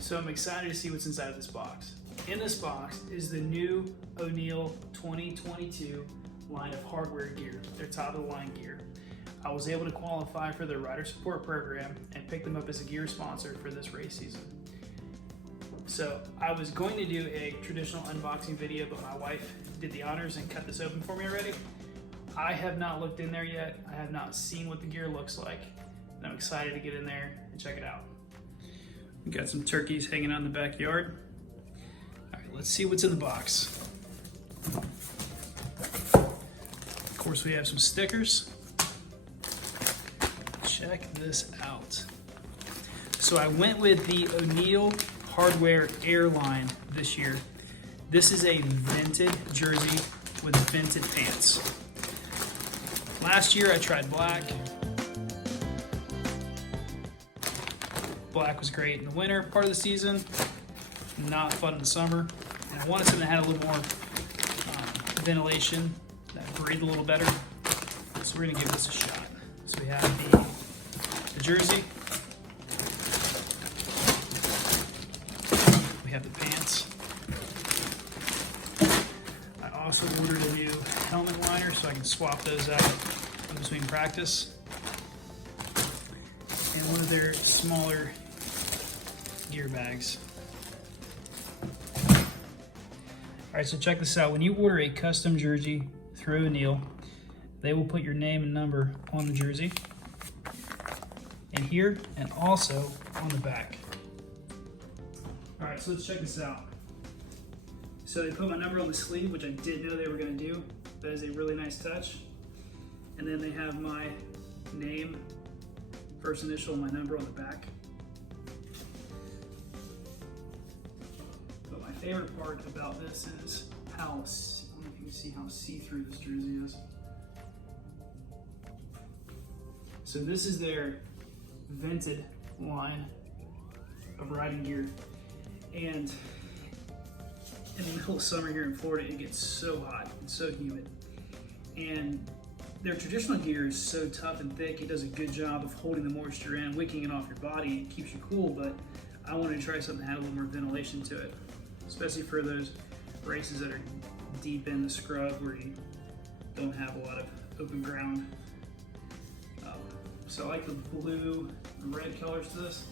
So I'm excited to see what's inside of this box. In this box is the new NEAL 2022 line of hardware gear, their top of the line gear. I was able to qualify for their rider support program and pick them up as a gear sponsor for this race season. So I was going to do a traditional unboxing video, but my wife did the honors and cut this open for me already. I have not looked in there yet. I have not seen what the gear looks like, and I'm excited to get in there and check it out. We got some turkeys hanging out in the backyard. All right, let's see what's in the box. Of course, we have some stickers. Check this out. So I went with the NEAL hardware airline this year. This is a vented jersey with vented pants. Last year I tried black. Black was great in the winter part of the season, not fun in the summer. And I wanted something that had a little more ventilation, that breathed a little better. So we're gonna give this a shot. So we have the jersey, we have the pants. I also ordered a new helmet liner so I can swap those out in between practice. And one of their smaller gear bags. All right, so check this out. When you order a custom jersey through NEAL, they will put your name and number on the jersey, and here, and also on the back. All right, so let's check this out. So they put my number on the sleeve, which I didn't know they were gonna do. That is a really nice touch. And then they have my name, first initial, and my number on the back. But my favorite part about this is how, I don't know if you can see how see-through this jersey is. So this is their vented line of riding gear. And in the middle of summer here in Florida, it gets so hot and so humid. And their traditional gear is so tough and thick, it does a good job of holding the moisture in, wicking it off your body. It keeps you cool, but I wanted to try something that had a little more ventilation to it, especially for those races that are deep in the scrub where you don't have a lot of open ground. So I like the blue and red colors to this.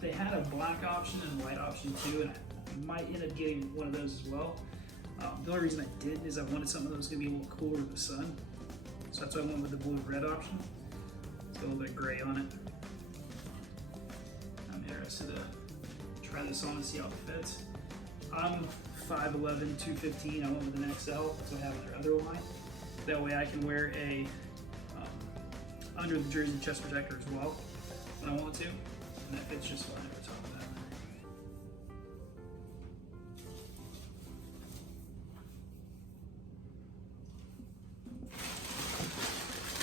They had a black option and a white option too, and I might end up getting one of those as well. The only reason I didn't is I wanted something that was gonna be a little cooler with the sun. So that's why I went with the blue and red option. It's got a little bit of gray on it. I'm interested to try this on and see how it fits. I'm 5'11", 215. I went with an XL, so I have their other line. That way I can wear a under the jersey chest protector as well when I want to, and that fits just fine over top of that.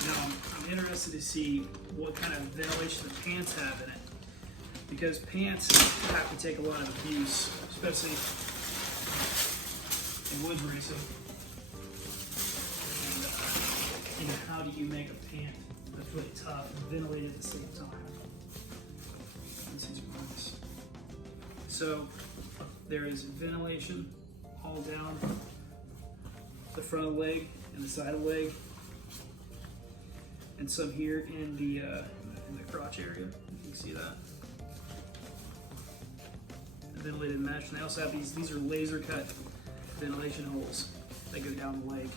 Now I'm interested to see what kind of ventilation the pants have in it, because pants have to take a lot of abuse, especially in woods racing. And how do you make a pant that's really tough and ventilated at the same time? This is nice. So there is ventilation all down the front of the leg and the side of the leg, and some here in the crotch area. You can see that. A ventilated mesh. And they also have these are laser cut ventilation holes that go down the leg.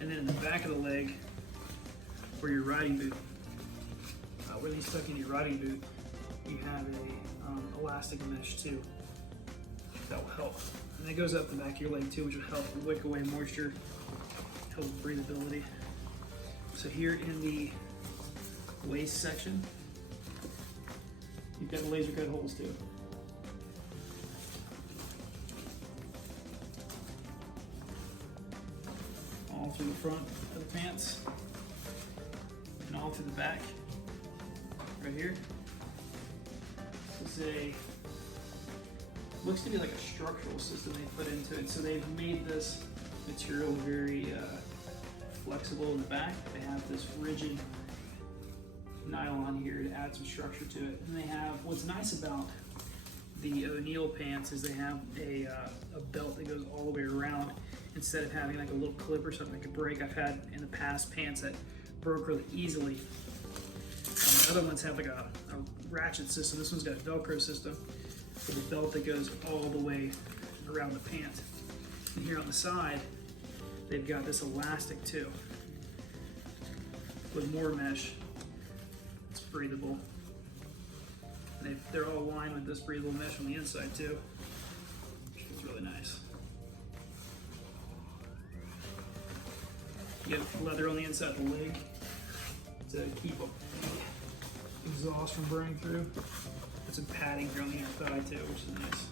And then in the back of the leg, where your riding boot, where these tuck in your riding boot, you have a elastic mesh too. That will help. And it goes up the back of your leg too, which will help wick away moisture, help with breathability. So here in the waist section, you've got the laser cut holes too. All through the front of the pants and all through the back right here. This is looks to be like a structural system they put into it. So they've made this material very flexible in the back. They have this rigid nylon here to add some structure to it. And they have, what's nice about the NEAL pants is they have a belt that goes all the way around instead of having like a little clip or something that could break. I've had in the past pants that broke really easily. The other ones have like a ratchet system. This one's got a Velcro system with a belt that goes all the way around the pant. And here on the side, they've got this elastic too with more mesh. It's breathable. And they're all lined with this breathable mesh on the inside too, which is really nice. You have leather on the inside of the leg to keep exhaust from burning through. There's some padding here on the inner thigh too, which is nice.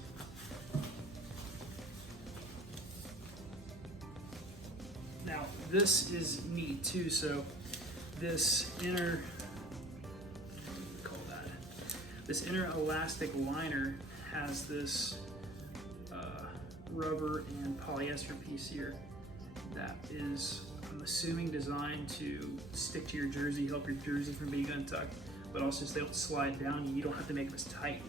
Now this is neat too. So this inner, this inner elastic liner has this rubber and polyester piece here that is, I'm assuming, designed to stick to your jersey, help your jersey from being untucked, but also so they don't slide down. You don't have to make them as tight.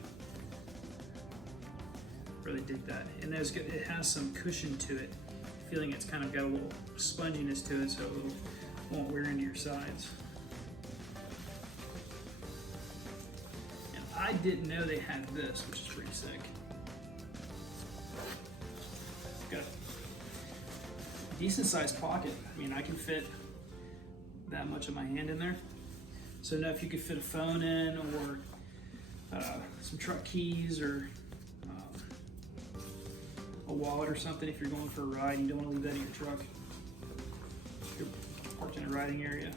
Really dig that. And it has some cushion to it, feeling it's kind of got a little sponginess to it so it won't wear into your sides. And I didn't know they had this, which is pretty sick. Got a decent sized pocket. I mean, I can fit that much of my hand in there. So now if you could fit a phone in, or some truck keys, or a wallet or something if you're going for a ride and you don't want to leave that in your truck. If you're parked in a riding area.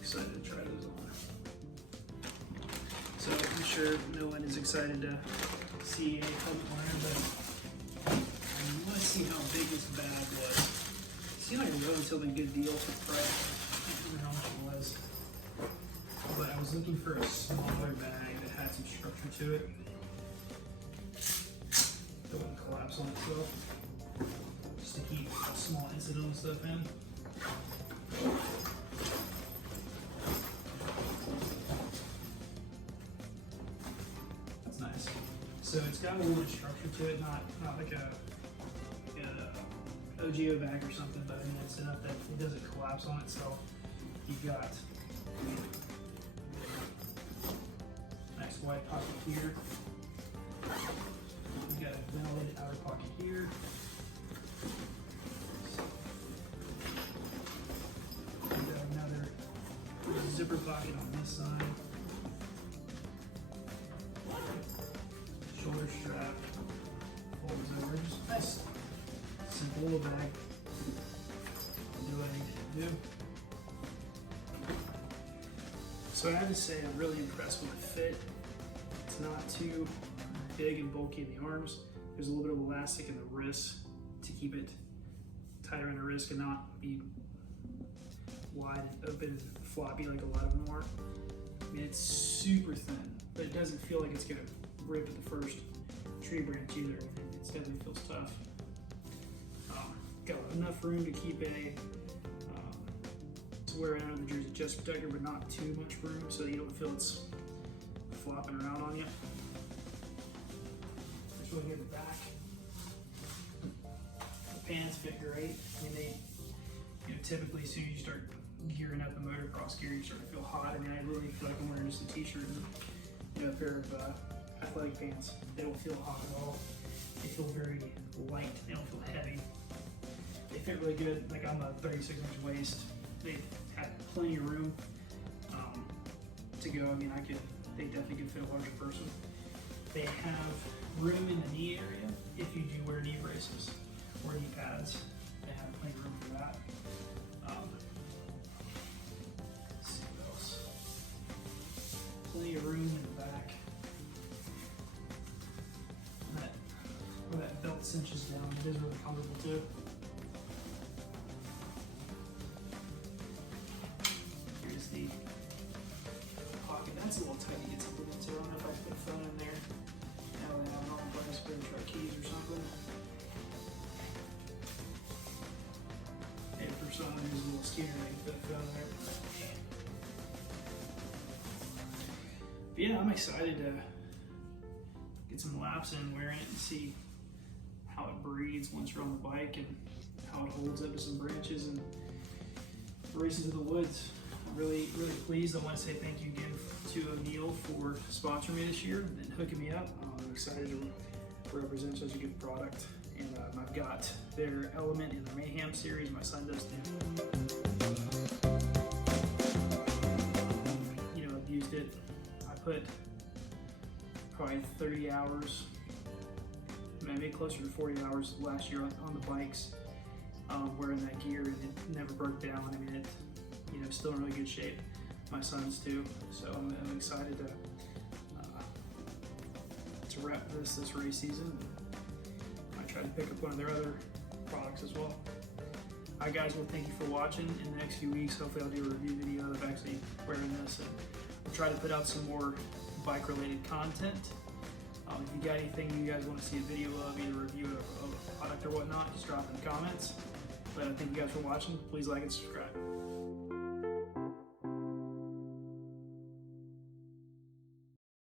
Excited to try those on. So I'm sure no one is excited to see a helmet liner, but I want to see how big this bag was. It seemed like a relatively good deal for the price. I can't remember how much it was. But I was looking for a smaller bag that had some structure to it. That wouldn't collapse on itself. Just to keep small incidental stuff in. That's nice. So it's got a little bit of structure to it, not like a OGO bag or something, but I mean it's enough that it doesn't collapse on itself. You've got nice wide pocket here. We've got a ventilated outer pocket here. We've got another zipper pocket on this side. Shoulder strap folds over. Just nice, simple little bag. Do what I need to do. So I have to say I'm really impressed with the fit. It's not too big and bulky in the arms. There's a little bit of elastic in the wrists to keep it tighter in the wrist and not be wide and open and floppy like a lot of them are. I mean, it's super thin, but it doesn't feel like it's gonna rip at the first tree branch either. It definitely feels tough. Got enough room to keep to wear it under the jersey chest protector, but not too much room so you don't feel it's flopping around on you. That's really good at the back. The pants fit great. I mean, they, typically as soon as you start gearing up the motocross gear, you start to feel hot. I mean, I really feel like I'm wearing just a t-shirt and a pair of athletic pants. They don't feel hot at all. They feel very light. They don't feel heavy. They fit really good. Like, I'm a 36-inch waist. They had plenty of room to go. I mean, they definitely could fit a larger person. They have room in the knee area if you do wear knee braces or knee pads. They have plenty of room for that. Let's see what else. Plenty of room in the back. And where that belt cinches down, it is really comfortable too. Here's the pocket. That's a little tight to get something into. I don't know if I can put a phone in there. I don't know if I just put truck keys or something. Maybe for someone who's a little skinnier, they can fit a But yeah, I'm excited to get some laps in wearing it and see how it breathes once you're on the bike and how it holds up to some branches and races in the woods. I'm really pleased. I want to say thank you again to NEAL for sponsoring me this year and hooking me up. I'm excited to represent such a good product. And I've got their Element in the Mayhem series. My son does too. You know, I've used it. I put probably 30 hours, maybe closer to 40 hours last year on the bikes, wearing that gear, and it never broke down. I mean, it, you know, still in really good shape. My son's too. So I'm excited to wrap this race season. Try to pick up one of their other products as well. Alright guys, well thank you for watching. In the next few weeks, hopefully I'll do a review video of actually wearing this, and I'll try to put out some more bike related content. If you got anything you guys want to see a video of, either a review of a product or whatnot, just drop in the comments. But I thank you guys for watching. Please like and subscribe.